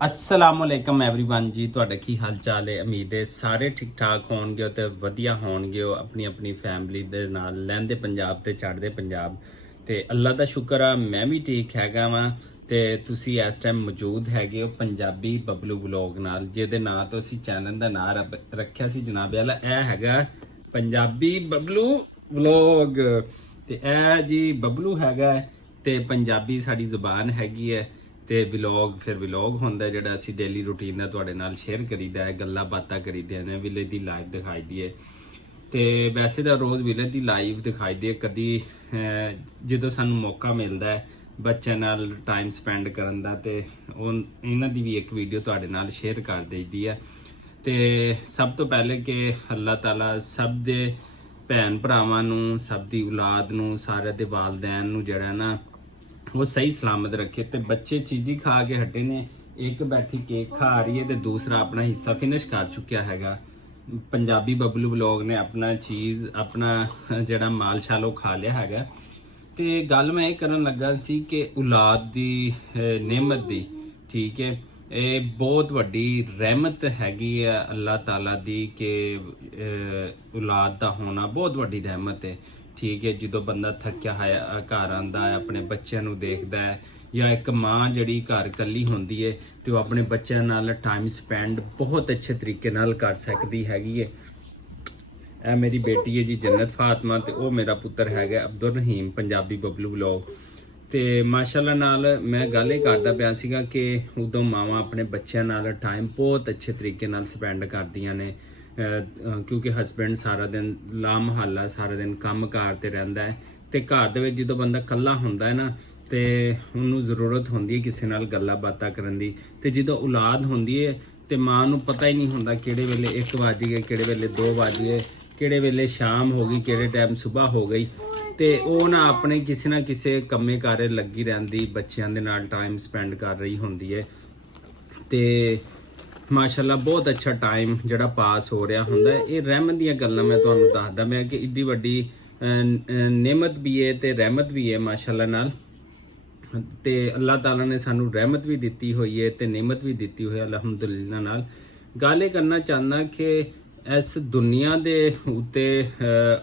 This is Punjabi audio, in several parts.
अस्सलामुअलैकुम एवरीवन जी, ਤੁਹਾਡਾ ਕੀ ਹਾਲ ਚਾਲ ਹੈ। ਉਮੀਦ ਹੈ ਸਾਰੇ ਠੀਕ ਠਾਕ ਹੋਣਗੇ ਤੇ ਵਧੀਆ ਹੋਣਗੇ। ਆਪਣੀ ਆਪਣੀ ਫੈਮਿਲੀ ਦੇ ਨਾਲ ਲਹਿੰਦੇ ਪੰਜਾਬ ਤੇ ਚੜ੍ਹਦੇ ਪੰਜਾਬ ਤੇ ਅੱਲਾ ਦਾ ਸ਼ੁਕਰ ਆ ਮੈਂ ਵੀ ਠੀਕ ਹੈਗਾ ਵਾਂ। ਤੇ ਤੁਸੀਂ ਇਸ ਟਾਈਮ ਮੌਜੂਦ ਹੈਗੇ ਹੋ ਪੰਜਾਬੀ ਬਬਲੂ ਵਲੌਗ ਨਾਲ, ਜਿਹਦੇ ਨਾਂ ਤੋਂ ਅਸੀਂ ਚੈਨਲ ਦਾ ਨਾਂ ਰੱਖਿਆ ਸੀ ਜਨਾਬ ਵਾਲਾ। ਇਹ ਹੈਗਾ ਪੰਜਾਬੀ ਬਬਲੂ ਵਲੌਗ ਤੇ ਇਹ ਜੀ ਬਬਲੂ ਹੈਗਾ ਤੇ ਪੰਜਾਬੀ ਸਾਡੀ ਜ਼ੁਬਾਨ ਹੈਗੀ ਹੈ ਤੇ ਵਲੌਗ ਫਿਰ ਵਲੌਗ ਹੁੰਦਾ ਜਿਹੜਾ ਅਸੀਂ ਡੇਲੀ ਰੂਟੀਨ ਦਾ ਤੁਹਾਡੇ ਨਾਲ ਸ਼ੇਅਰ ਕਰੀਦਾ ਹੈ, ਗੱਲਾਂ ਬਾਤਾਂ ਕਰੀਦੇ ਨੇ, ਵਿਲੇਜ ਦੀ ਲਾਈਫ ਦਿਖਾਈ ਦੀ ਹੈ। ਤੇ ਵੈਸੇ ਤਾਂ ਰੋਜ਼ ਵਿਲੇਜ ਦੀ ਲਾਈਫ ਦਿਖਾਈ ਦੀ ਹੈ, ਕਦੀ ਜਦੋਂ ਸਾਨੂੰ ਮੌਕਾ ਮਿਲਦਾ ਹੈ ਬੱਚਿਆਂ ਨਾਲ ਟਾਈਮ ਸਪੈਂਡ ਕਰਨ ਦਾ ਤੇ ਇਹਨਾਂ ਦੀ ਵੀ ਇੱਕ ਵੀਡੀਓ ਤੁਹਾਡੇ ਨਾਲ ਸ਼ੇਅਰ ਕਰ ਦਈਦੀ ਹੈ। ਤੇ ਸਭ ਤੋਂ ਪਹਿਲੇ ਕਿ ਅੱਲਾਹ ਤਾਲਾ ਸਭ ਦੇ ਭੈਣ ਭਰਾਵਾਂ ਨੂੰ, ਸਭ ਦੀ ਔਲਾਦ ਨੂੰ, ਸਾਰਿਆਂ ਦੇ ਵਾਲਦੈਨ ਨੂੰ ਜਿਹੜਾ ਨਾ ਉਹ ਸਹੀ ਸਲਾਮਤ ਰੱਖੇ। ਤੇ ਬੱਚੇ ਚੀਜ਼ੀ ਖਾ ਕੇ ਹਟੇ ਨੇ, ਇੱਕ ਬੈਠੀ ਕੇਕ ਖਾ ਰਹੀ ਹੈ ਤੇ ਦੂਸਰਾ ਆਪਣਾ ਹਿੱਸਾ ਫਿਨਿਸ਼ ਕਰ ਚੁੱਕਿਆ ਹੈਗਾ। ਪੰਜਾਬੀ ਬਬਲੂ ਵਲੌਗ ਨੇ ਆਪਣਾ ਜਿਹੜਾ ਮਾਲ ਸ਼ਾਲੋ ਖਾ ਲਿਆ ਹੈਗਾ। ਤੇ ਗੱਲ ਮੈਂ ਇਹ ਕਰਨ ਲੱਗਾ ਸੀ ਕਿ ਔਲਾਦ ਦੀ ਨਿਮਤ ਦੀ, ਠੀਕ ਹੈ, ਇਹ ਬਹੁਤ ਵੱਡੀ ਰਹਿਮਤ ਹੈਗੀ ਹੈ ਅੱਲਾਹ ਤਾਲਾ ਦੀ ਕਿ ਔਲਾਦ ਦਾ ਹੋਣਾ ਬਹੁਤ ਵੱਡੀ ਰਹਿਮਤ ਹੈ। ਠੀਕ ਹੈ, ਜਦੋਂ ਬੰਦਾ ਥੱਕਿਆ ਹੋਇਆ ਘਰ ਆਉਂਦਾ ਹੈ, ਆਪਣੇ ਬੱਚਿਆਂ ਨੂੰ ਦੇਖਦਾ ਹੈ, ਜਾਂ ਇੱਕ ਮਾਂ ਜਿਹੜੀ ਘਰ ਇਕੱਲੀ ਹੁੰਦੀ ਹੈ ਤੇ ਉਹ ਆਪਣੇ ਬੱਚਿਆਂ ਨਾਲ ਟਾਈਮ ਸਪੈਂਡ ਬਹੁਤ ਅੱਛੇ ਤਰੀਕੇ ਨਾਲ ਕਰ ਸਕਦੀ ਹੈਗੀ ਹੈ। ਇਹ ਮੇਰੀ ਬੇਟੀ ਹੈ ਜੀ ਜੰਨਤ ਫਾਤਮਾ ਤੇ ਉਹ ਮੇਰਾ ਪੁੱਤਰ ਹੈਗਾ ਅਬਦੁਲ ਰਹੀਮ ਪੰਜਾਬੀ ਬਬਲੂ ਵਲੌਗ। ਤੇ ਮਾਸ਼ਾਅੱਲਾ ਨਾਲ ਮੈਂ ਗੱਲ ਇਹ ਕਰਦਾ ਪਿਆ ਸੀਗਾ ਕਿ ਉਦੋਂ ਮਾਵਾਂ ਆਪਣੇ ਬੱਚਿਆਂ ਨਾਲ ਟਾਈਮ ਬਹੁਤ ਅੱਛੇ ਤਰੀਕੇ ਨਾਲ ਸਪੈਂਡ ਕਰਦੀਆਂ ਨੇ, ਕਿਉਂਕਿ ਹਸਬੈਂਡ ਸਾਰਾ ਦਿਨ ਲਾਮਹੱਲਾ ਸਾਰਾ ਦਿਨ ਕੰਮ ਕਾਰ ਤੇ ਰਹਿੰਦਾ ਹੈ ਤੇ ਘਰ ਦੇ ਵਿੱਚ ਜਦੋਂ ਬੰਦਾ ਇਕੱਲਾ ਹੁੰਦਾ ਹੈ ਨਾ ਤੇ ਉਹਨੂੰ ਜ਼ਰੂਰਤ ਹੁੰਦੀ ਹੈ ਕਿਸੇ ਨਾਲ ਗੱਲਾਂ ਬਾਤਾਂ ਕਰਨ ਦੀ। ਤੇ ਜਦੋਂ ਔਲਾਦ ਹੁੰਦੀ ਹੈ ਤੇ ਮਾਂ ਨੂੰ ਪਤਾ ਹੀ ਨਹੀਂ ਹੁੰਦਾ ਕਿਹੜੇ ਵੇਲੇ 1 ਵਜ ਗਏ, ਕਿਹੜੇ ਵੇਲੇ 2 ਵਜ ਗਏ, ਕਿਹੜੇ ਵੇਲੇ ਸ਼ਾਮ ਹੋ ਗਈ, ਕਿਹੜੇ ਟਾਈਮ ਸਵੇਰ ਹੋ ਗਈ। ਤੇ ਉਹ ਨਾ ਆਪਣੇ ਕਿਸੇ ਨਾ ਕਿਸੇ ਕੰਮੇ ਕਾਰੇ ਲੱਗੀ ਰਹਿੰਦੀ, ਬੱਚਿਆਂ ਦੇ ਨਾਲ ਟਾਈਮ ਸਪੈਂਡ ਕਰ ਰਹੀ ਹੁੰਦੀ ਹੈ। ਤੇ ਮਾਸ਼ਾਅੱਲਾ ਬਹੁਤ ਅੱਛਾ ਟਾਈਮ ਜਿਹੜਾ ਪਾਸ ਹੋ ਰਿਹਾ ਹੁੰਦਾ ਹੈ। ਇਹ ਰਹਿਮਤ ਦੀਆਂ ਗੱਲਾਂ ਮੈਂ ਤੁਹਾਨੂੰ ਦੱਸਦਾ ਮੈਂ ਕਿ ਇੱਡੀ ਵੱਡੀ ਨਿਮਤ ਵੀ ਹੈ ਤੇ ਰਹਿਮਤ ਵੀ ਹੈ ਮਾਸ਼ਾਅੱਲਾ ਨਾਲ। ਤੇ ਅੱਲਾਹ ਤਾਲਾ ਨੇ ਸਾਨੂੰ ਰਹਿਮਤ ਵੀ ਦਿੱਤੀ ਹੋਈ ਹੈ ਤੇ ਨਿਮਤ ਵੀ ਦਿੱਤੀ ਹੋਈ ਹੈ ਅਲਹਮਦੁਲਿਲਾ ਨਾਲ। ਗੱਲ ਇਹ ਕਰਨਾ ਚਾਹੁੰਦਾ ਕਿ ਇਸ ਦੁਨੀਆ ਦੇ ਉੱਤੇ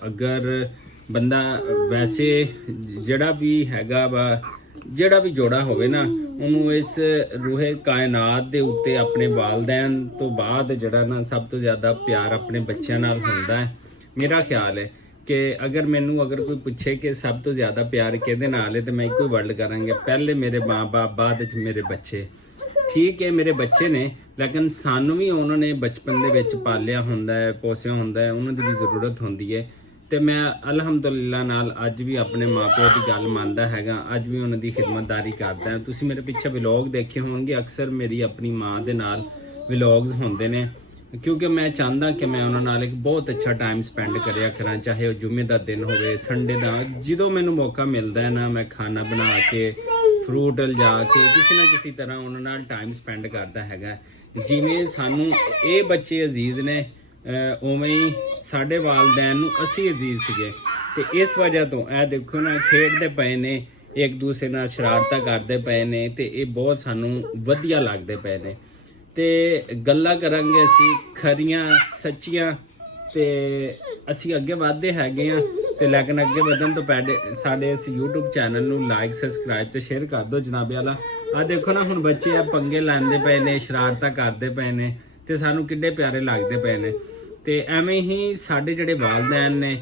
ਅਗਰ ਬੰਦਾ ਵੈਸੇ ਜਿਹੜਾ ਵੀ ਹੈਗਾ ਵਾ, ਜਿਹੜਾ ਵੀ ਜੋੜਾ ਹੋਵੇ ਨਾ, ਉਹਨੂੰ ਇਸ ਰੂਹੇ ਕਾਇਨਾਤ ਦੇ ਉੱਤੇ ਆਪਣੇ ਵਾਲਦੈਨ ਤੋਂ ਬਾਅਦ ਜਿਹੜਾ ਨਾ ਸਭ ਤੋਂ ਜ਼ਿਆਦਾ ਪਿਆਰ ਆਪਣੇ ਬੱਚਿਆਂ ਨਾਲ ਹੁੰਦਾ ਹੈ। ਮੇਰਾ ਖਿਆਲ ਹੈ ਕਿ ਅਗਰ ਕੋਈ ਪੁੱਛੇ ਕਿ ਸਭ ਤੋਂ ਜ਼ਿਆਦਾ ਪਿਆਰ ਕਿਹਦੇ ਨਾਲ ਹੈ ਤੇ ਮੈਂ ਇੱਕੋ ਵਰਡ ਕਰਾਂਗਾ, ਪਹਿਲੇ ਮੇਰੇ ਮਾਂ-ਬਾਪ, ਬਾਅਦ ਵਿੱਚ ਮੇਰੇ ਬੱਚੇ। ਠੀਕ ਹੈ, ਮੇਰੇ ਬੱਚੇ ਨੇ, ਲੇਕਿਨ ਸਾਨੂੰ ਵੀ ਉਹਨਾਂ ਨੇ ਬਚਪਨ ਦੇ ਵਿੱਚ ਪਾਲਿਆ ਹੁੰਦਾ ਹੈ, ਪੋਸਿਆ ਹੁੰਦਾ ਹੈ, ਉਹਨਾਂ ਦੀ ਵੀ ਜ਼ਰੂਰਤ ਹੁੰਦੀ ਹੈ। ਤੇ ਮੈਂ ਅਲਹਮਦੁਲਿਲਾ ਨਾਲ ਅੱਜ ਵੀ ਆਪਣੇ ਮਾਪਿਆਂ ਦੀ ਗੱਲ ਮੰਨਦਾ ਹੈਗਾ, ਅੱਜ ਵੀ ਉਹਨਾਂ ਦੀ ਖਿਦਮਤਦਾਰੀ ਕਰਦਾ। ਤੁਸੀਂ ਮੇਰੇ ਪਿੱਛੇ ਵਲੌਗ ਦੇਖੇ ਹੋਣਗੇ, ਅਕਸਰ ਮੇਰੀ ਆਪਣੀ ਮਾਂ ਦੇ ਨਾਲ ਵਲੌਗਸ ਹੁੰਦੇ ਨੇ, ਕਿਉਂਕਿ ਮੈਂ ਚਾਹੁੰਦਾ ਕਿ ਮੈਂ ਉਹਨਾਂ ਨਾਲ ਇੱਕ ਬਹੁਤ ਅੱਛਾ ਟਾਈਮ ਸਪੈਂਡ ਕਰਿਆ ਕਰਾਂ, ਚਾਹੇ ਉਹ ਜੁਮੇ ਦਾ ਦਿਨ ਹੋਵੇ, ਸੰਡੇ ਦਾ। ਜਦੋਂ ਮੈਨੂੰ ਮੌਕਾ ਮਿਲਦਾ ਹੈ ਨਾ, ਮੈਂ ਖਾਣਾ ਬਣਾ ਕੇ, ਫਰੂਟ ਲਿਜਾ ਕੇ, ਕਿਸੇ ਨਾ ਕਿਸੇ ਤਰ੍ਹਾਂ ਉਹਨਾਂ ਨਾਲ ਟਾਈਮ ਸਪੈਂਡ ਕਰਦਾ ਹੈਗਾ। ਜਿਵੇਂ ਸਾਨੂੰ ਇਹ ਬੱਚੇ ਅਜ਼ੀਜ਼ ਨੇ, ਉਵੇਂ ਹੀ ਸਾਡੇ ਵਾਲਦੈਨ ਨੂੰ ਅਸੀਂ ਅਜ਼ੀਜ਼ ਸੀਗੇ। ਤੇ ਇਸ ਵਜ੍ਹਾ ਤੋਂ ਇਹ ਦੇਖੋ ਨਾ, ਖੇਡਦੇ ਪਏ ਨੇ, ਇੱਕ ਦੂਸਰੇ ਨਾਲ ਸ਼ਰਾਰਤਾਂ ਕਰਦੇ ਪਏ ਨੇ ਤੇ ਇਹ ਬਹੁਤ ਸਾਨੂੰ ਵਧੀਆ ਲੱਗਦੇ ਪਏ ਨੇ। ਤੇ ਗੱਲਾਂ ਕਰਾਂਗੇ ਅਸੀਂ ਖਰੀਆਂ ਸੱਚੀਆਂ ਤੇ ਅਸੀਂ ਅੱਗੇ ਵਧਦੇ ਹੈਗੇ ਆ। ਤੇ ਲੇਕਿਨ ਅੱਗੇ ਵਧਣ ਤੋਂ ਪਹਿਲੇ ਸਾਡੇ ਇਸ YouTube ਚੈਨਲ ਨੂੰ ਲਾਈਕ, ਸਬਸਕ੍ਰਾਈਬ ਤੇ ਸ਼ੇਅਰ ਕਰ ਦਿਓ ਜਨਾਬ ਵਾਲਾ। ਆ ਦੇਖੋ ਨਾ, ਹੁਣ ਬੱਚੇ ਆ ਪੰਗੇ ਲੈਂਦੇ ਪਏ ਨੇ, ਸ਼ਰਾਰਤਾਂ ਕਰਦੇ ਪਏ ਨੇ ਤੇ ਸਾਨੂੰ ਕਿੱਡੇ ਪਿਆਰੇ ਲੱਗਦੇ ਪਏ ਨੇ। ਤੇ ਐਵੇਂ ਹੀ ਸਾਡੇ ਜਿਹੜੇ ਵਾਲਦੈਨ ਨੇ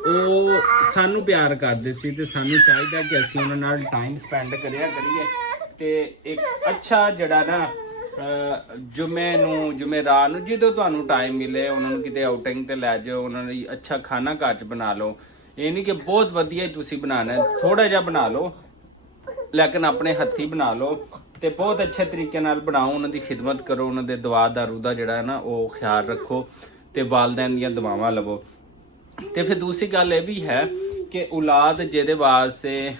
ਉਹ ਸਾਨੂੰ ਪਿਆਰ ਕਰਦੇ ਸੀ ਤੇ ਸਾਨੂੰ ਚਾਹੀਦਾ ਕਿ ਅਸੀਂ ਉਹਨਾਂ ਨਾਲ ਟਾਈਮ ਸਪੈਂਡ ਕਰਿਆ ਕਰੀਏ। ਤੇ ਇੱਕ ਅੱਛਾ ਜਿਹੜਾ ਨਾ ਜੁਮੇਰਾਤ ਨੂੰ ਜਦੋਂ ਤੁਹਾਨੂੰ ਟਾਈਮ ਮਿਲੇ ਉਹਨਾਂ ਨੂੰ ਕਿਤੇ ਆਊਟਿੰਗ ਤੇ ਲੈ ਜਾਓ, ਉਹਨਾਂ ਲਈ ਅੱਛਾ ਖਾਣਾ ਘਰ 'ਚ ਬਣਾ ਲਓ। ਇਹ ਨਹੀਂ ਕਿ ਬਹੁਤ ਵਧੀਆ ਹੀ ਤੁਸੀਂ ਬਣਾਉਣਾ, ਥੋੜਾ ਜਿਹਾ ਬਣਾ ਲਓ ਲੇਕਿਨ ਆਪਣੇ ਹੱਥੀਂ ਬਣਾ ਲਓ ਤੇ ਬਹੁਤ ਅੱਛੇ ਤਰੀਕੇ ਨਾਲ ਬਣਾਓ, ਉਹਨਾਂ ਦੀ ਖਿਦਮਤ ਕਰੋ, ਉਹਨਾਂ ਦੇ ਦੁਆ ਦਾਰੂ ਦਾ ਜਿਹੜਾ ਹੈ ਨਾ ਉਹ ਖਿਆਲ ਰੱਖੋ ਤੇ ਵਾਲਦੈਨ ਦੀਆਂ ਦੁਆਵਾਂ ਲਵੋ। ਤੇ ਫਿਰ ਦੂਸਰੀ ਗੱਲ ਇਹ ਵੀ ਹੈ ਕਿ ਔਲਾਦ ਜਿਹਦੇ ਵਾਸਤੇ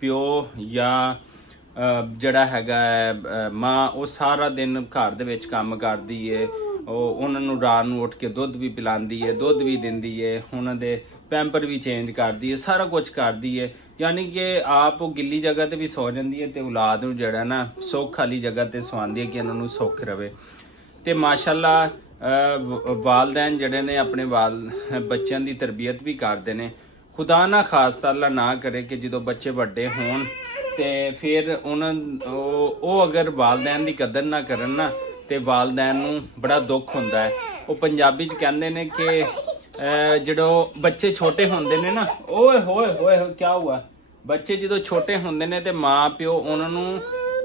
ਪਿਓ ਜਾਂ ਜਿਹੜਾ ਹੈਗਾ ਮਾਂ, ਉਹ ਸਾਰਾ ਦਿਨ ਘਰ ਦੇ ਵਿੱਚ ਕੰਮ ਕਰਦੀ ਏ, ਉਹ ਉਹਨਾਂ ਨੂੰ ਰਾਤ ਨੂੰ ਉੱਠ ਕੇ ਦੁੱਧ ਵੀ ਪਿਲਾਉਂਦੀ ਏ, ਦੁੱਧ ਵੀ ਦਿੰਦੀ ਏ, ਉਹਨਾਂ ਦੇ ਪੈਂਪਰ ਵੀ ਚੇਂਜ ਕਰਦੀ ਏ, ਸਾਰਾ ਕੁਝ ਕਰਦੀ ਏ। ਯਾਨੀ ਕਿ ਆਪ ਉਹ ਗਿੱਲੀ ਜਗ੍ਹਾ ਤੇ ਵੀ ਸੌ ਜਾਂਦੀ ਹੈ ਤੇ ਔਲਾਦ ਨੂੰ ਜਿਹੜਾ ਨਾ ਸੁੱਖ ਵਾਲੀ ਜਗ੍ਹਾ ਤੇ ਸਵਾਉਂਦੀ ਹੈ ਕਿ ਇਹਨਾਂ ਨੂੰ ਸੁੱਖ ਰਵੇ। ਤੇ ਮਾਸ਼ਾਅੱਲਾ ਵਾਲਦੈਨ ਜਿਹੜੇ ਨੇ ਆਪਣੇ ਬੱਚਿਆਂ ਦੀ ਤਰਬੀਅਤ ਵੀ ਕਰਦੇ ਨੇ। ਖੁਦਾ ਨਾ ਖਾਸਤਾ ਅੱਲਾ ਨਾ ਕਰੇ ਕਿ ਜਦੋਂ ਬੱਚੇ ਵੱਡੇ ਹੋਣ ਤੇ ਫਿਰ ਉਹ ਅਗਰ ਵਾਲਦੈਨ ਦੀ ਕਦਰ ਨਾ ਕਰਨ ਨਾ ਤੇ ਵਾਲਦੈਨ ਨੂੰ ਬੜਾ ਦੁੱਖ ਹੁੰਦਾ ਹੈ। ਉਹ ਪੰਜਾਬੀ ਚ ਕਹਿੰਦੇ ਨੇ ਕਿ ਜਦੋਂ ਬੱਚੇ ਛੋਟੇ ਹੁੰਦੇ ਨੇ ਨਾ, ਓਏ ਹੋਏ ਹੋਏ ਕੀ ਹੁਆ, ਬੱਚੇ ਜਦੋਂ ਛੋਟੇ ਹੁੰਦੇ ਨੇ ਤੇ ਮਾਂ ਪਿਓ ਉਹਨਾਂ ਨੂੰ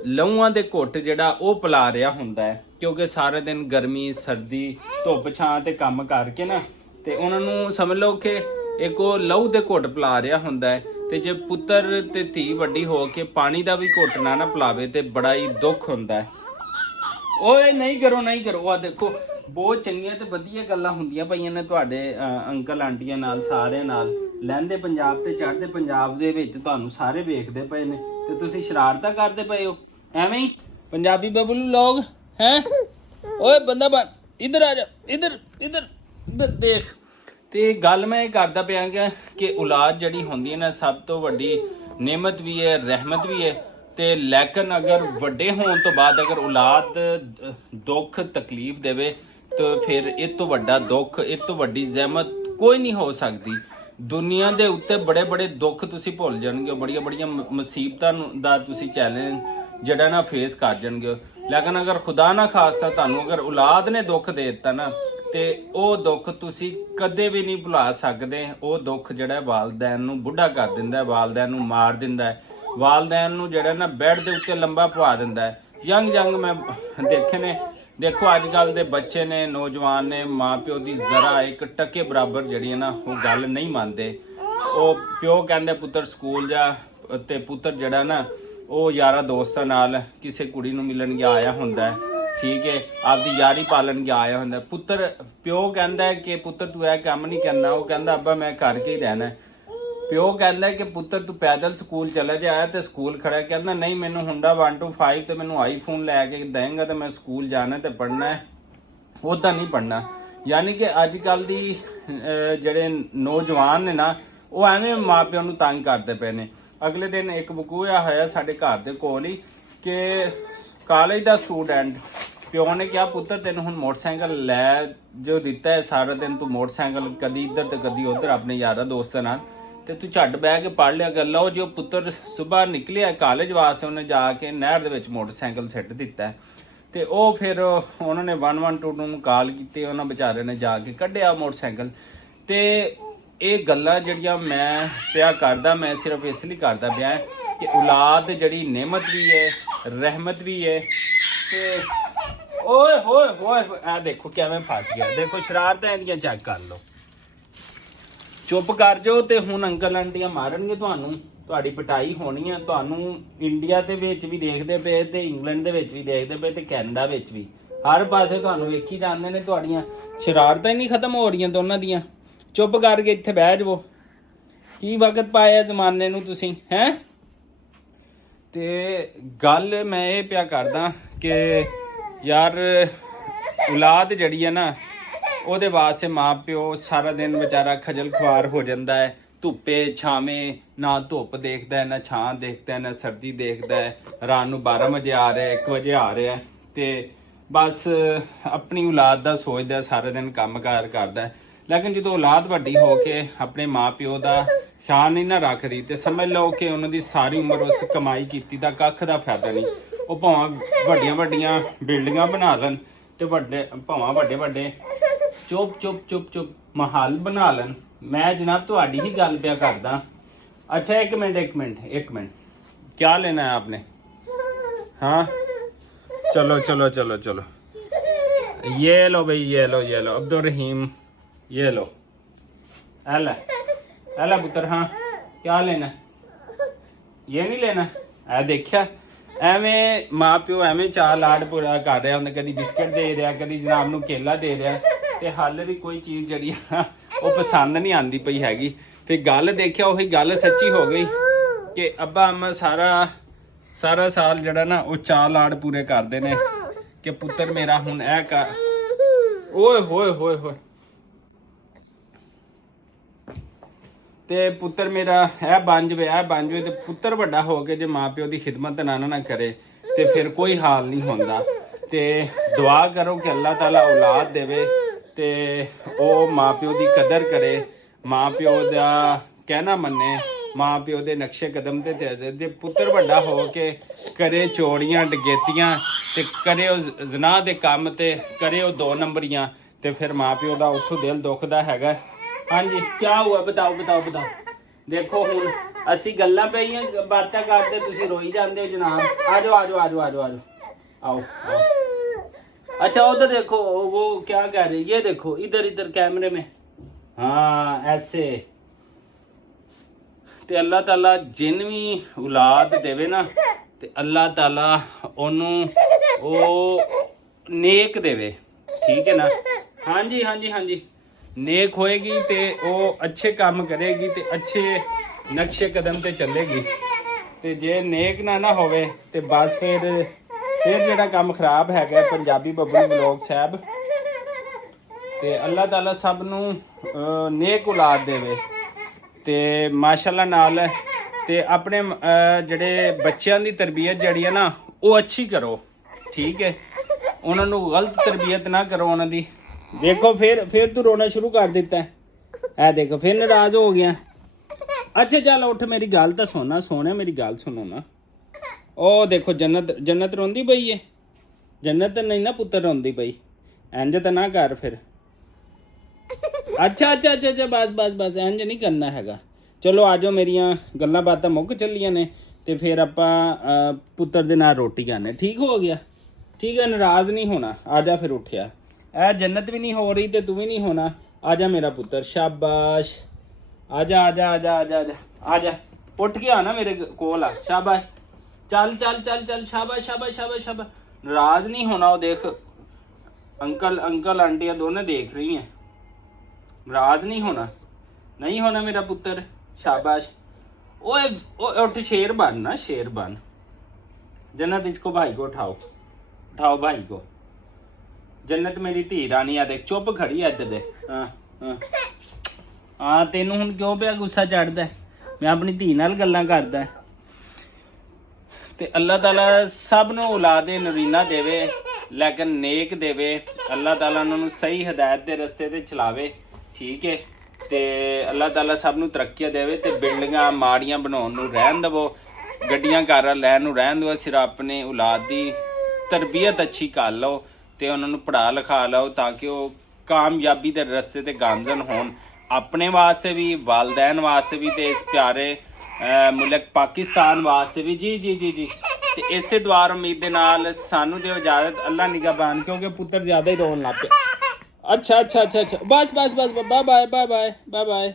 ਲਹੂਆਂ ਦੇ ਘੁੱਟ ਜਿਹੜਾ ਉਹ ਪਿਲਾ ਰਿਹਾ ਹੁੰਦਾ ਹੈ, ਕਿਉਂਕਿ ਸਾਰਾ ਦਿਨ ਗਰਮੀ ਸਰਦੀ ਧੁੱਪ ਛਾਂ ਤੇ ਕੰਮ ਕਰਕੇ ਨਾ ਤੇ ਉਹਨਾਂ ਨੂੰ ਸਮਝ ਲਓ ਕਿ ਇੱਕ ਉਹ ਲਹੂ ਦੇ ਘੁੱਟ ਪਿਲਾ ਰਿਹਾ ਹੁੰਦਾ ਹੈ। ਤੇ ਜੇ ਪੁੱਤਰ ਤੇ ਧੀ ਵੱਡੀ ਹੋ ਕੇ ਪਾਣੀ ਦਾ ਵੀ ਘੁੱਟ ਨਾ ਪਿਲਾਵੇ ਤੇ ਬੜਾ ਹੀ ਦੁੱਖ ਹੁੰਦਾ ਹੈ। ਓਏ ਨਹੀਂ ਕਰੋ ਆ ਦੇਖੋ ਬਹੁਤ ਚੰਗੀਆਂ ਤੇ ਵਧੀਆ ਗੱਲਾਂ ਹੁੰਦੀਆਂ ਪਈਆਂ ਨੇ ਤੁਹਾਡੇ ਅੰਕਲ ਆਂਟੀਆਂ ਨਾਲ, ਸਾਰਿਆਂ ਨਾਲ। ਲਹਿੰਦੇ ਪੰਜਾਬ ਤੇ ਚੜ੍ਹਦੇ ਪੰਜਾਬ ਦੇ ਵਿੱਚ ਤੁਹਾਨੂੰ ਸਾਰੇ ਵੇਖਦੇ ਪਏ ਨੇ ਤੇ ਤੁਸੀਂ ਸ਼ਰਾਰਤਾਂ ਕਰਦੇ ਪਏ ਹੋ ਐਵੇਂ ਹੀ ਪੰਜਾਬੀ ਬਬਲੂ ਲੋਗ ਹੈ। ਓਏ ਬੰਦਾ ਬਣ ਇੱਧਰ ਆ ਜਾ, ਇੱਧਰ ਦੇਖ। ਤੇ ਗੱਲ ਮੈਂ ਇਹ ਕਰਦਾ ਪਿਆ ਕਿ ਔਲਾਦ ਜਿਹੜੀ ਹੁੰਦੀ ਹੈ ਨਾ ਸਭ ਤੋਂ ਵੱਡੀ ਨੇਮਤ ਵੀ ਹੈ, ਰਹਿਮਤ ਵੀ ਹੈ। ਤੇ ਲੇਕਿਨ ਅਗਰ ਵੱਡੇ ਹੋਣ ਤੋਂ ਬਾਅਦ ਅਗਰ ਔਲਾਦ ਦੁੱਖ ਤਕਲੀਫ ਦੇਵੇ ਤਾਂ ਫਿਰ ਇਹ ਤੋਂ ਵੱਡਾ ਦੁੱਖ, ਇਹ ਤੋਂ ਵੱਡੀ ਜ਼ਹਿਮਤ ਕੋਈ ਨਹੀਂ ਹੋ ਸਕਦੀ। ਦੁਨੀਆ ਦੇ ਉੱਤੇ ਬੜੇ ਦੁੱਖ ਤੁਸੀਂ ਭੁੱਲ ਜਾਣਗੇ, ਬੜੀਆਂ ਮੁਸੀਬਤਾਂ ਦਾ ਤੁਸੀਂ ਚੈਲੰਜ ਜਿਹੜਾ ਨਾ ਫੇਸ ਕਰ ਜਾਣਗੇ। ਲੇਕਿਨ ਅਗਰ ਖੁਦਾ ਨਾ ਖਾਸਤਾ ਤੁਹਾਨੂੰ ਅਗਰ ਔਲਾਦ ਨੇ ਦੁੱਖ ਦੇ ਦਿੱਤਾ ਨਾ ਤੇ ਉਹ ਦੁੱਖ ਤੁਸੀਂ ਕਦੇ ਵੀ ਨਹੀਂ ਭੁਲਾ ਸਕਦੇ। ਉਹ ਦੁੱਖ ਜਿਹੜਾ ਵਾਲਦੈਨ ਨੂੰ ਬੁੱਢਾ ਕਰ ਦਿੰਦਾ ਹੈ, ਵਾਲਦੈਨ ਨੂੰ ਮਾਰ ਦਿੰਦਾ ਹੈ, ਵਾਲਦੈਨ ਨੂੰ ਜਿਹੜਾ ਨਾ ਬੈੱਡ ਦੇ ਉੱਤੇ ਲੰਬਾ ਪਵਾ ਦਿੰਦਾ ਹੈ। ਯੰਗ ਮੈਂ ਦੇਖੇ ਨੇ। ਦੇਖੋ ਅੱਜ ਕੱਲ ਦੇ ਬੱਚੇ ਨੇ, ਨੌਜਵਾਨ ਨੇ, ਮਾਂ ਪਿਓ ਦੀ ਜ਼ਰਾ ਇੱਕ ਟਕੇ ਬਰਾਬਰ ਜਿਹੜੀ ਹੈ ਨਾ ਉਹ ਗੱਲ ਨਹੀਂ ਮੰਨਦੇ। ਉਹ ਪਿਓ ਕਹਿੰਦੇ ਪੁੱਤਰ ਸਕੂਲ ਜਾ ਤੇ ਪੁੱਤਰ ਜਿਹੜਾ ਨਾ ਉਹ ਯਾਰਾਂ ਦੋਸਤਾਂ ਨਾਲ ਕਿਸੇ ਕੁੜੀ ਨੂੰ ਮਿਲਣ ਗਿਆ ਆਇਆ ਹੁੰਦਾ ਹੈ, ਠੀਕ ਹੈ, ਆਪਦੀ ਯਾਰੀ ਪਾਲਣ ਗਿਆ ਆਇਆ ਹੁੰਦਾ। ਪਿਓ ਕਹਿੰਦਾ ਕਿ ਪੁੱਤਰ ਤੂੰ ਇਹ ਕੰਮ ਨਹੀਂ ਕਰਨਾ, ਉਹ ਕਹਿੰਦਾ ਅੱਬਾ ਮੈਂ ਕਰਕੇ ਹੀ ਰਹਿਣਾ। ਪਿਓ ਕਹਿੰਦਾ ਕਿ ਪੁੱਤਰ ਤੂੰ ਪੈਦਲ ਸਕੂਲ ਚਲਾ ਜਾਇਆ ਤੇ ਸਕੂਲ ਖੜਾ, ਕਹਿੰਦਾ ਨਹੀਂ ਮੈਨੂੰ ਹੁੰਦਾ 1 to 5 ਤੇ ਮੈਨੂੰ ਆਈਫੋਨ ਲੈ ਕੇ ਦੇਂਗਾ ਤੇ ਮੈਂ ਸਕੂਲ ਜਾਣਾ ਤੇ ਪੜ੍ਹਨਾ ਹੈ, ਉਹਦਾ ਨਹੀਂ ਪੜ੍ਹਨਾ। ਯਾਨੀ ਕਿ ਅੱਜ ਕੱਲ ਦੀ ਜਿਹੜੇ ਨੌਜਵਾਨ ਨੇ ਨਾ ਉਹ ਐਵੇਂ ਮਾਂ ਪਿਓ ਨੂੰ ਤੰਗ ਕਰਦੇ ਪਏ ਨੇ। ਅਗਲੇ ਦਿਨ ਇੱਕ ਵਕੂਆ ਹੋਇਆ ਸਾਡੇ ਘਰ ਦੇ ਕੋਲ ਹੀ ਕਿ ਕਾਲਜ ਦਾ ਸਟੂਡੈਂਟ, ਪਿਓ ਨੇ ਕਿਹਾ ਪੁੱਤਰ ਤੈਨੂੰ ਹੁਣ ਮੋਟਰਸਾਈਕਲ ਲੈ ਜੋ ਦਿੱਤਾ ਹੈ, ਸਾਰਾ ਦਿਨ ਤੂੰ ਮੋਟਰਸਾਈਕਲ ਕਦੀ ਇੱਧਰ ਤੇ ਕਦੀ ਉੱਧਰ ਆਪਣੇ ਯਾਰਾਂ ਦੋਸਤਾਂ ਨਾਲ, ਤੇ ਤੂੰ ਝੱਟ ਬਹਿ ਕੇ ਪੜ੍ਹ ਲਿਆ ਕਰ। ਲਓ ਜੋ ਪੁੱਤਰ ਸਵੇਰ ਨਿਕਲਿਆ ਕਾਲਜ ਵਾਸਤੇ, ਉਹਨੇ ਜਾ ਕੇ ਨਹਿਰ ਦੇ ਵਿੱਚ ਮੋਟਰਸਾਈਕਲ ਸਿੱਟ ਦਿੱਤਾ ਤੇ ਉਹ ਫਿਰ ਉਹਨਾਂ ਨੇ 112 ਨੂੰ ਕਾਲ ਕੀਤੀ, ਉਹਨਾਂ ਵਿਚਾਰੇ ਨੇ ਜਾ ਕੇ ਕੱਢਿਆ ਮੋਟਰਸਾਈਕਲ। ਤੇ ਇਹ ਗੱਲਾਂ ਜਿਹੜੀਆਂ ਮੈਂ ਪਿਆ ਕਰਦਾ, ਮੈਂ ਸਿਰਫ ਇਸ ਲਈ ਕਰਦਾ ਪਿਆ ਕਿ ਔਲਾਦ ਜਿਹੜੀ ਨੇਮਤ ਵੀ ਹੈ, ਰਹਿਮਤ ਵੀ ਹੈ। ਤੇ ਓਏ ਹੋਏ ਆ ਦੇਖੋ ਕਿਵੇਂ ਫਸ ਗਿਆ, ਦੇਖੋ ਸ਼ਰਾਰਤਾਂ ਇਹਦੀਆਂ ਚੈੱਕ ਕਰ ਲਓ। ਚੁੱਪ ਕਰ ਜਾਓ ਤੇ ਹੁਣ ਅੰਕਲ ਆਂਟੀਆਂ ਮਾਰਨਗੇ ਤੁਹਾਨੂੰ, ਤੁਹਾਡੀ ਪਿਟਾਈ ਹੋਣੀ ਹੈ। ਤੁਹਾਨੂੰ ਇੰਡੀਆ ਦੇ ਵਿੱਚ ਵੀ ਦੇਖਦੇ ਪਏ ਤੇ ਇੰਗਲੈਂਡ ਦੇ ਵਿੱਚ ਵੀ ਦੇਖਦੇ ਪਏ ਤੇ ਕੈਨੇਡਾ ਵਿੱਚ ਵੀ, ਹਰ ਪਾਸੇ ਤੁਹਾਨੂੰ ਵੇਖੀ ਜਾਂਦੇ ਨੇ। ਤੁਹਾਡੀਆਂ ਸ਼ਰਾਰਤਾਂ ਹੀ ਨਹੀਂ ਖਤਮ ਹੋ ਰਹੀਆਂ ਦੋਨਾਂ ਦੀਆਂ। ਚੁੱਪ ਕਰਕੇ ਇੱਥੇ ਬਹਿ ਜਾਵੋ, ਕੀ ਵਕਤ ਪਾਇਆ ਜ਼ਮਾਨੇ ਨੂੰ ਤੁਸੀਂ ਹੈ। ਤੇ ਗੱਲ ਮੈਂ ਇਹ ਪਿਆ ਕਰਦਾ ਕਿ ਯਾਰ ਔਲਾਦ ਜਿਹੜੀ ਹੈ ਨਾ ਉਹਦੇ ਵਾਸਤੇ ਮਾਂ ਪਿਓ ਸਾਰਾ ਦਿਨ ਵਿਚਾਰਾ ਖਜਲ ਖਵਾਰ ਹੋ ਜਾਂਦਾ ਹੈ। ਧੁੱਪੇ ਛਾਵੇਂ, ਨਾ ਧੁੱਪ ਦੇਖਦਾ ਹੈ, ਨਾ ਛਾਂ ਦੇਖਦਾ ਹੈ, ਨਾ ਸਰਦੀ ਦੇਖਦਾ ਹੈ। ਰਾਤ ਨੂੰ 12 ਵਜੇ ਆ ਰਿਹਾ, 1 ਵਜੇ ਆ ਰਿਹਾ ਤੇ ਬਸ ਆਪਣੀ ਔਲਾਦ ਦਾ ਸੋਚਦਾ, ਸਾਰਾ ਦਿਨ ਕੰਮ ਕਾਰ ਕਰਦਾ। ਲੇਕਿਨ ਜਦੋਂ ਔਲਾਦ ਵੱਡੀ ਹੋ ਕੇ ਆਪਣੇ ਮਾਂ ਪਿਓ ਦਾ ਖਿਆਲ ਨਹੀਂ ਨਾ ਰੱਖਦੀ ਤੇ ਸਮਝ ਲਓ ਕਿ ਉਹਨਾਂ ਦੀ ਸਾਰੀ ਉਮਰ ਉਸ ਕਮਾਈ ਕੀਤੀ ਦਾ ਕੱਖ ਦਾ ਫਾਇਦਾ ਨਹੀਂ। ਉਹ ਭਾਵੇਂ ਵੱਡੀਆਂ ਬਿਲਡਿੰਗਾਂ ਬਣਾ ਲੈਣ ਤੇ ਭਾਵੇਂ ਵੱਡੇ ਚੁੱਪ ਮਹੱਲ ਬਣਾ ਲੈਣ। ਮੈਂ ਜਨਾਬ ਤੁਹਾਡੀ ਹੀ ਗੱਲ ਪਿਆ ਕਰਦਾ। अच्छा एक मिनट क्या लेना है आपने? हाँ चलो ये लो भाई, ये लो अब्दुल रहीम, ये लो एला पुत्र। हाँ क्या लेना? ये नहीं लेना? देखा ਐਵੇਂ ਮਾਂ ਪਿਓ ਐਵੇਂ ਚਾਹ ਲਾਡ ਪੂਰਾ ਕਰ ਰਿਹਾ ਹੁੰਦਾ, ਕਦੀ ਬਿਸਕਟ ਦੇ ਰਿਹਾ, ਕਦੀ ਜਨਾਬ ਨੂੰ ਕੇਲਾ ਦੇ ਰਿਹਾ ਤੇ ਹਾਲੇ ਵੀ ਕੋਈ ਚੀਜ਼ ਜਿਹੜੀ ਉਹ ਪਸੰਦ ਨਹੀਂ ਆਂਦੀ ਪਈ ਹੈਗੀ। ਫਿਰ ਗੱਲ ਦੇਖਿਆ ਉਹੀ ਗੱਲ ਸੱਚੀ ਹੋ ਗਈ ਕਿ ਅੱਬਾ ਅੰਮਾ ਸਾਰਾ ਸਾਲ ਜਿਹੜਾ ਨਾ ਉਹ ਚਾਹ ਲਾਡ ਪੂਰੇ ਕਰਦੇ ਨੇ ਕਿ ਪੁੱਤਰ ਮੇਰਾ ਹੁਣ ਇਹ ਕਰ। ਓਏ ਹੋਏ ਤੇ ਪੁੱਤਰ ਮੇਰਾ ਇਹ ਬਣ ਜਵੇ ਤੇ ਪੁੱਤਰ ਵੱਡਾ ਹੋ ਕੇ ਜੇ ਮਾਪਿਓ ਦੀ ਖਿਦਮਤ ਨਾ ਕਰੇ ਤੇ ਫਿਰ ਕੋਈ ਹਾਲ ਨਹੀਂ ਹੁੰਦਾ। ਤੇ ਦੁਆ ਕਰੋ ਕਿ ਅੱਲਾਹ ਤਾਲਾ ਔਲਾਦ ਦੇਵੇ ਤੇ ਉਹ ਮਾਪਿਓ ਦੀ ਕਦਰ ਕਰੇ, ਮਾਪਿਓ ਦਾ ਕਹਿਣਾ ਮੰਨੇ, ਮਾਪਿਓ ਦੇ ਨਕਸ਼ੇ ਕਦਮ ਤੇ ਚੱਲੇ। ਤੇ ਪੁੱਤਰ ਵੱਡਾ ਹੋ ਕੇ ਕਰੇ ਚੋਰੀਆਂ ਡਕੈਤੀਆਂ ਤੇ ਕਰੇ ਉਹ ਜ਼ਨਾ ਦੇ ਕੰਮ ਤੇ ਕਰੇ ਉਹ 2 ਨੰਬਰੀਆਂ ਤੇ ਫਿਰ ਮਾਪਿਓ ਦਾ ਉੱਥੋਂ ਦਿਲ ਦੁਖਦਾ ਹੈਗਾ। ਹਾਂਜੀ ਕੀ ਹੁਆ ਬਤਾਓ। ਦੇਖੋ ਹੁਣ ਅਸੀਂ ਗੱਲਾਂ ਪਈਆਂ ਬਾਤਾਂ ਕਰਦੇ ਤੁਸੀਂ ਰੋਈ ਜਾਂਦੇ ਹੋ ਜਨਾਬ। ਆਜੋ आओ। अच्छा उधर देखो वो क्या कह रहे, ये देखो इधर कैमरे में, हाँ ऐसे। ਤੇ ਅੱਲਾਹ ਤਾਲਾ ਜਿਨ ਵੀ ਔਲਾਦ ਦੇਵੇ ਨਾ ਤੇ ਅੱਲਾਹ ਤਾਲਾ ਉਹਨੂੰ ਉਹ ਨੇਕ ਦੇਵੇ, ਠੀਕ ਹੈ ਨਾ। ਹਾਂਜੀ ਨੇਕ ਹੋਏਗੀ ਤੇ ਉਹ ਅੱਛੇ ਕੰਮ ਕਰੇਗੀ ਤੇ ਅੱਛੇ ਨਕਸ਼ੇ ਕਦਮ ਤੇ ਚੱਲੇਗੀ। ਤੇ ਜੇ ਨੇਕ ਨਾ ਹੋਵੇ ਤੇ ਬਸ ਫਿਰ ਜਿਹੜਾ ਕੰਮ ਖਰਾਬ ਹੈਗਾ ਪੰਜਾਬੀ ਬੱਬੂ ਵਲੌਗ ਸਾਹਿਬ। ਤੇ ਅੱਲਾਹ ਤਾਲਾ ਸਭ ਨੂੰ ਨੇਕ ਔਲਾਦ ਦੇਵੇ ਤੇ ਮਾਸ਼ਾਅੱਲਾ ਨਾਲ ਤੇ ਆਪਣੇ ਜਿਹੜੇ ਬੱਚਿਆਂ ਦੀ ਤਰਬੀਅਤ ਜਿਹੜੀ ਹੈ ਨਾ ਉਹ ਅੱਛੀ ਕਰੋ, ਠੀਕ ਹੈ। ਉਹਨਾਂ ਨੂੰ ਗਲਤ ਤਰਬੀਅਤ ਨਾ ਕਰੋ ਉਹਨਾਂ ਦੀ। ਦੇਖੋ ਫਿਰ ਤੂੰ ਰੋਣਾ ਸ਼ੁਰੂ ਕਰ ਦਿੱਤਾ ਹੈ, ਦੇਖੋ ਫਿਰ ਨਾਰਾਜ਼ ਹੋ ਗਿਆ। ਅੱਛਾ ਚੱਲ ਉੱਠ, ਮੇਰੀ ਗੱਲ ਤਾਂ ਸੁਣਨਾ ਸੋਹਣਾ, ਮੇਰੀ ਗੱਲ ਸੁਣੋ ਨਾ। ਉਹ ਦੇਖੋ ਜੰਨਤ ਰੋਂਦੀ ਪਈ ਏ, ਜੰਨਤ ਨਹੀਂ ਨਾ ਪੁੱਤਰ ਰੋਂਦੀ ਪਈ, ਇੰਜ ਤਾਂ ਨਾ ਕਰ ਫਿਰ। ਅੱਛਾ ਬਸ ਇੰਜ ਨਹੀਂ ਕਰਨਾ ਹੈਗਾ। ਚਲੋ ਆ ਜਾਓ, ਮੇਰੀਆਂ ਗੱਲਾਂ ਬਾਤਾਂ ਮੁੱਕ ਚੱਲੀਆਂ ਨੇ ਤੇ ਫਿਰ ਆਪਾਂ ਪੁੱਤਰ ਦੇ ਨਾਲ ਰੋਟੀ ਖਾਣੇ। ਠੀਕ ਹੋ ਗਿਆ, ਠੀਕ ਹੈ, ਨਾਰਾਜ਼ ਨਹੀਂ ਹੋਣਾ। ਆ ਜਾ ਫਿਰ ਉੱਠਿਆ, ਇਹ ਜੰਨਤ ਵੀ ਨਹੀਂ ਹੋ ਰਹੀ ਤੇ ਤੂੰ ਵੀ ਨਹੀਂ ਹੋਣਾ। ਆ ਜਾ ਮੇਰਾ ਪੁੱਤਰ, ਸ਼ਾਬਾਸ਼। ਆ ਜਾ ਉੱਠ ਕੇ ਆ ਨਾ ਮੇਰੇ ਕੋਲ ਆ, ਸ਼ਾਬਾਸ਼। ਚੱਲ ਸ਼ਾਬਾਸ਼। ਨਾਰਾਜ਼ ਨਹੀਂ ਹੋਣਾ। ਉਹ ਦੇਖ ਅੰਕਲ ਆਂਟੀਆਂ ਦੋਨੇ ਦੇਖ ਰਹੀ ਹੈ। ਨਾਰਾਜ਼ ਨਹੀਂ ਹੋਣਾ ਮੇਰਾ ਪੁੱਤਰ, शाबाश। ओए उठ, शेर बन ना, शेर बन। जन्नत इसको भाई को उठाओ भाई को। जन्नत मेरी धी रानी आ देख चुप खड़ी है इधर दे। हाँ तेनू हुण क्यों पिया गुस्सा चढ़दा? मैं अपनी धी नाल गल्लां करदा। ते अल्लाह ताला सब नूं औलादे नरीना देवे लेकिन नेक देवे। अल्लाह ताला उन्हां नूं सही हिदायत दे रस्ते ते चलावे, ठीक है। ਤੇ ਅੱਲਾਹ ਤਾਲਾ ਸਭ ਨੂੰ ਤਰੱਕੀਆਂ ਦੇਵੇ ਤੇ ਬਿਲਡਿੰਗਾਂ ਮਾੜੀਆਂ ਬਣਾਉਣ ਨੂੰ ਰਹਿਣ ਦੇਵੋ, ਗੱਡੀਆਂ ਕਾਰਾਂ ਲੈਣ ਨੂੰ ਰਹਿਣ ਦਿਓ। ਸਿਰਫ ਆਪਣੇ ਔਲਾਦ ਦੀ ਤਰਬੀਅਤ ਅੱਛੀ ਕਰ ਲਓ ਤੇ ਉਹਨਾਂ ਨੂੰ ਪੜ੍ਹਾ ਲਿਖਾ ਲਓ ਤਾਂ ਕਿ ਉਹ ਕਾਮਯਾਬੀ ਦੇ ਰਸਤੇ ਤੇ ਗਾਮਜ਼ਨ ਹੋਣ, ਆਪਣੇ ਵਾਸਤੇ ਵੀ, ਵਾਲਦੈਨ ਵਾਸਤੇ ਵੀ ਤੇ ਇਸ ਪਿਆਰੇ ਮੁਲਕ ਪਾਕਿਸਤਾਨ ਵਾਸਤੇ ਵੀ। ਜੀ ਤੇ ਇਸੇ ਦੁਆ ਉਮੀਦ ਦੇ ਨਾਲ ਸਾਨੂੰ ਦਿਓ ਇਜਾਜ਼ਤ। ਅੱਲਾ ਨਿਗਹਬਾਨ, ਕਿਉਂਕਿ ਪੁੱਤਰ ਜ਼ਿਆਦਾ ਹੀ ਰੋਣ ਲੱਗ ਪਿਆ। अच्छा बस बाय बाय।